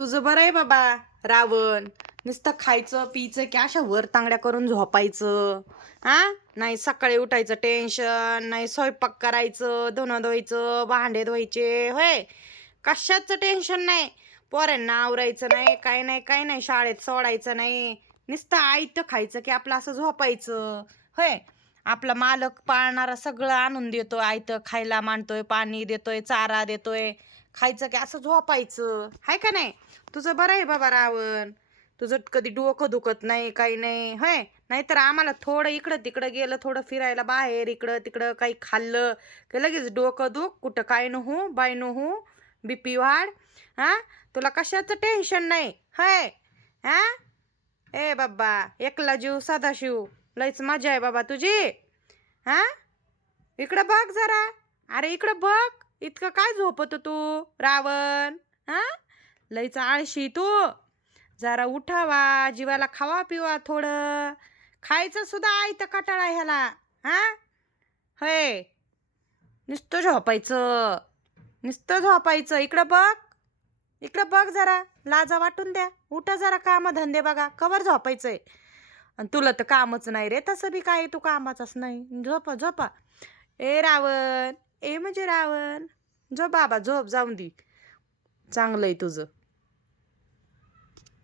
तुझं बरं आहे बाबा. रावण नुसतं खायचं पियचं की अशा वर तांगड्या करून झोपायचं. हा, नाही सकाळी उठायचं टेन्शन, नाही स्वयंपाक करायचं, धुणं धुवायचं, भांडे धुवायचे, होय. कशाचं टेन्शन नाही. पोरांना आवरायचं नाही, काय नाही काय नाही, शाळेत सोडायचं नाही. नुसतं आयतं खायचं की आपलं असं झोपायचं, होय. आपला मालक पाळणारा सगळं आणून देतोय, आयतं खायला मांडतोय, पाणी देतोय, चारा देतोय. खायचं की असं झोपायचं, हाय का नाही. तुझं बरं आहे बाबा रावण. तुझं कधी डोकं दुखत नाही, काही नाही, होय. नाहीतर आम्हाला थोडं इकडं तिकडं गेलं, थोडं फिरायला बाहेर इकडं तिकडं काही खाल्लं की लगेच डोकं दुख, कुठं काय नको बाय नको, बीपी वाढ. हा, तुला कशाचं टेन्शन नाही, होय. हा, ए बाबा, एकला जीव साधा शिव. लयच मजा आहे बाबा तुझी. हा, इकडं बघ जरा. अरे इकडं बघ. इतकं काय झोपत तू रावण? हा, लयच आळशी तू. जरा उठावा, जीवाला खावा पिवा थोडं. खायचं सुद्धा आयतं कटाळा ह्याला. हा, होय. नुसतं झोपायचं, नुसतं झोपायचं. इकडं बघ, इकडं बघ जरा. लाजा वाटून द्या. उठा जरा, काम धंदे बघा. कवर झोपायचंय. आणि तुला तर कामच नाही रे, तसं बी काय तू कामाचाच नाही. झोपा झोपा. ए रावण, ए म्हणजे रावण. झोप बाबा, झोप जाऊन दे. चांगलंय तुझं.